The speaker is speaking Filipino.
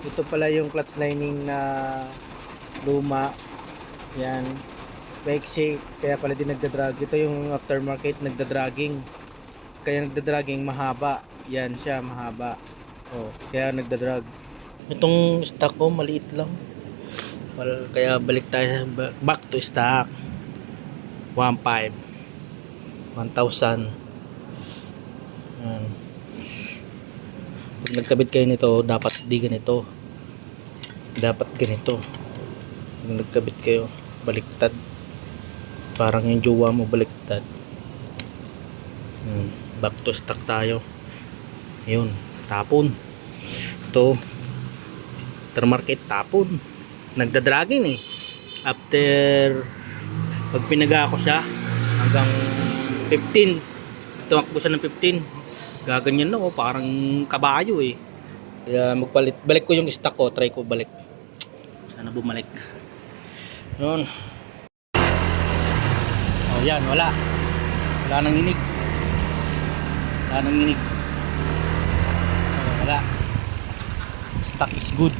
Ito pala yung clutch lining na luma. Yan. Paiksi. Kaya pala din nagdadrag. Ito yung aftermarket nagdadragging. Kaya nagdadragging mahaba. Yan siya mahaba. Oh, kaya nagdadrag. Itong stock ko maliit lang. Well, kaya balik tayo back to stock. 1.5 1,000. Yan. Pag nagkabit kayo nito, dapat di ganito. Dapat ganito. Pag nagkabit kayo, baliktad. Parang yung jowa mo baliktad. Back to stock tayo. Yun, tapon. Ito, aftermarket tapon. Nagdadragging eh. After pag pinaga ko siya hanggang 15, tumakbo siya ng 15, gaganyan na oh, parang kabayo eh. Kaya balik ko yung stock ko, try ko balik, sana bumalik. Yun. Oh yan, wala nang inig, oh, wala, stock is good.